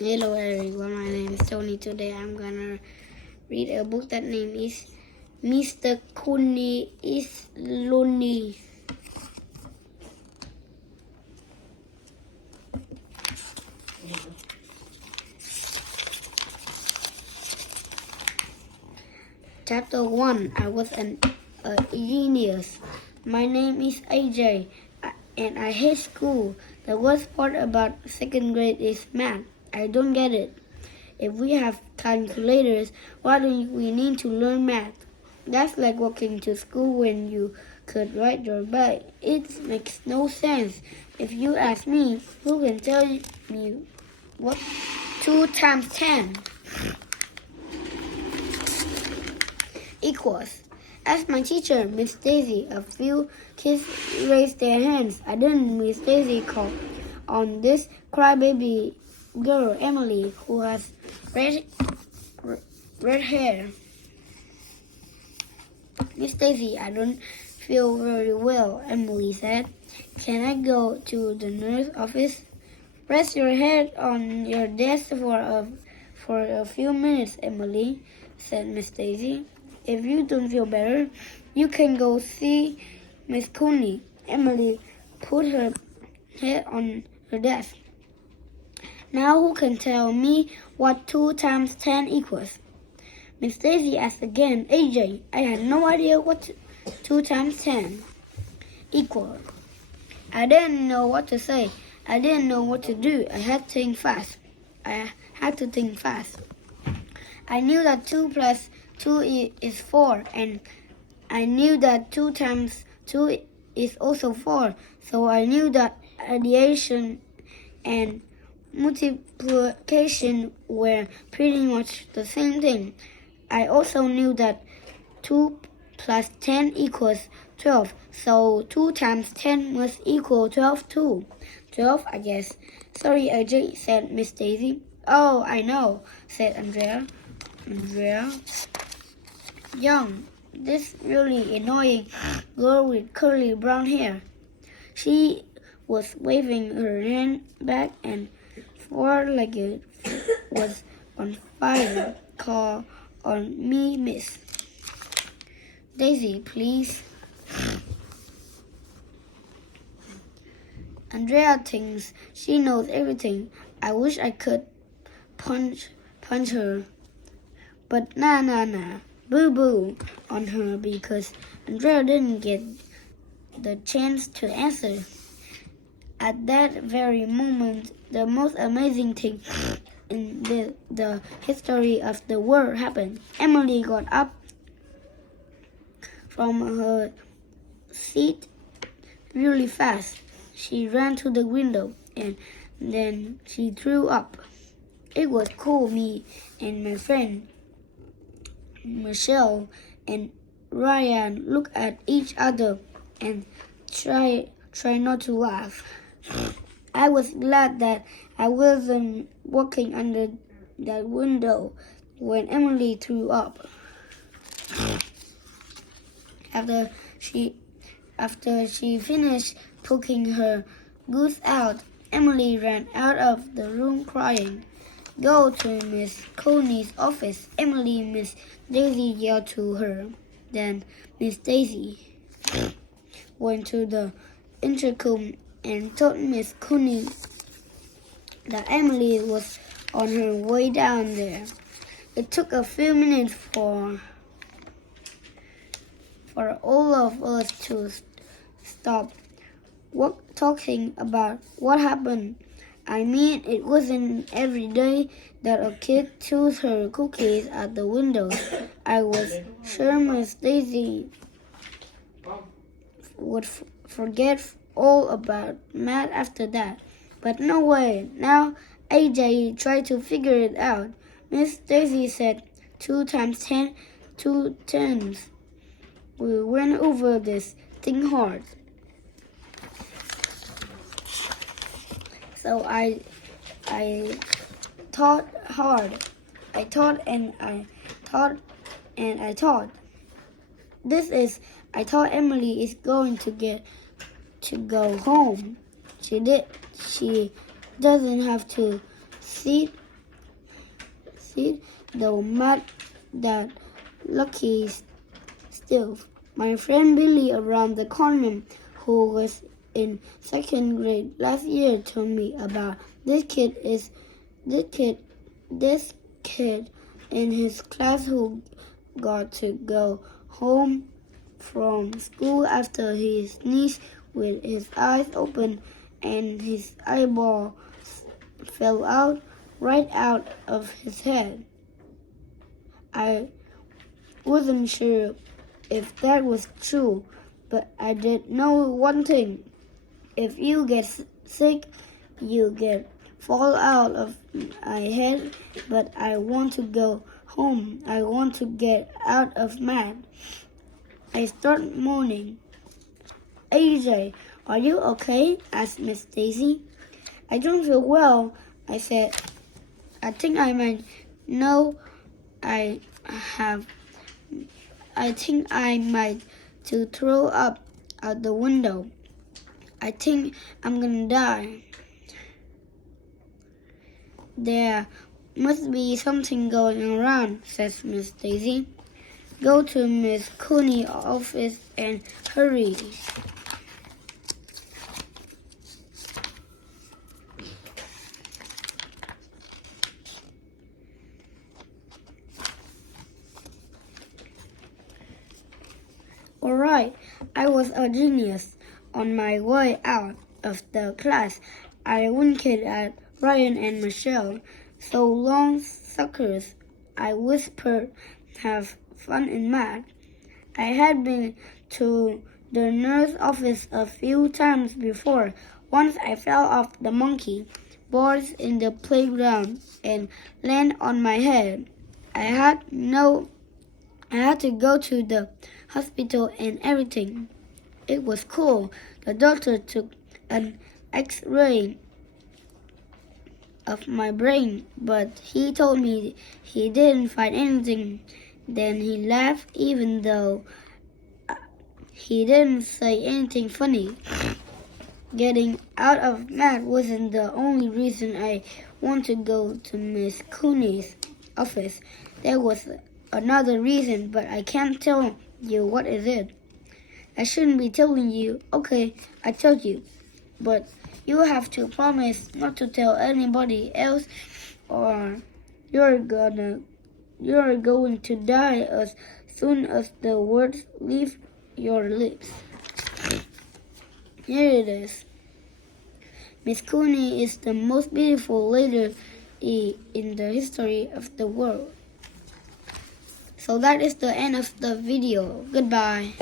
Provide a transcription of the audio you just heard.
Hello everyone, my name is Tony. Today I'm gonna read a book that name is Mr. Cooney is Lonely. Chapter 1. I was a genius. My name is AJ and I hate school. The worst part about second grade is math. I don't get it. If we have calculators, why don't we need to learn math? That's like walking to school when you could ride your bike. It makes no sense. If you ask me, who can tell me what 2 times 10 equals? Ask my teacher, Miss Daisy. A few kids raised their hands. I didn't. Miss Daisy called on this crybaby girl, Emily, who has red hair. Miss Daisy, I don't feel very well, Emily said. Can I go to the nurse office? Rest your head on your desk for a few minutes, Emily, said Miss Daisy. If you don't feel better, you can go see Miss Cooney. Emily put her head on her desk. Now who can tell me what 2 times 10 equals? Miss Daisy asked again. AJ, I had no idea what 2 times 10 equaled. I didn't know what to say. I didn't know what to do. I had to think fast. I knew that 2 plus 2 is 4, and I knew that 2 times 2 is also 4. So I knew that addition and multiplication were pretty much the same thing. I also knew that 2 plus 10 equals 12, so 2 times 10 must equal 12 too. 12, I guess. Sorry, AJ, said Miss Daisy. Oh, I know, said Andrea. Young, this really annoying girl with curly brown hair. She was waving her hand back and forth like it was on fire. Call on me, Miss Daisy, please. Andrea thinks she knows everything. I wish I could punch her. But nah. Boo-boo on her because Andrea didn't get the chance to answer. At that very moment, the most amazing thing in the history of the world happened. Emily got up from her seat really fast. She ran to the window and then she threw up. It was cool. Me and my friend Michelle and Ryan looked at each other and try not to laugh. I was glad that I wasn't walking under that window when Emily threw up. After she finished poking her goose out, Emily ran out of the room crying. Go to Miss Cooney's office, Emily, Miss Daisy yelled to her. Then Miss Daisy went to the intercom and told Miss Cooney that Emily was on her way down there. It took a few minutes for all of us to stop talking about what happened. I mean, it wasn't every day that a kid threw her cookies at the window. I was sure Miss Daisy would forget all about math after that. But no way. Now AJ tried to figure it out. Miss Daisy said 2 times 10, 2 tens. We went over this thing hard. So I thought hard. I thought. I thought Emily is going to get to go home. She doesn't have to sit succeed, though mad that lucky still. My friend Billy around the corner, who was in second grade last year, told me about this kid in his class who got to go home from school after he sneezed with his eyes open and his eyeball fell out right out of his head. I wasn't sure if that was true, but I did know one thing. If you get sick, you get fall out of my head, but I want to go home. I want to get out of mad. I start moaning. AJ, are you okay? Asked Miss Daisy. I don't feel well, I said. I think I might know I think I might to throw up out the window. I think I'm gonna die. There must be something going around, says Miss Daisy. Go to Miss Cooney's office and hurry. Alright, I was a genius. On my way out of the class, I winked at Ryan and Michelle. So long, suckers, I whispered. Have fun in math. I had been to the nurse's office a few times before. Once I fell off the monkey boards in the playground and landed on my head. I had to go to the hospital and everything. It was cool. The doctor took an X-ray of my brain, but he told me he didn't find anything. Then he laughed, even though he didn't say anything funny. Getting out of math wasn't the only reason I wanted to go to Miss Cooney's office. There was another reason, but I can't tell you what is it. I shouldn't be telling you. Okay, I told you. But you have to promise not to tell anybody else or you're going to die as soon as the words leave your lips. Here it is. Miss Cooney is the most beautiful lady in the history of the world. So that is the end of the video. Goodbye.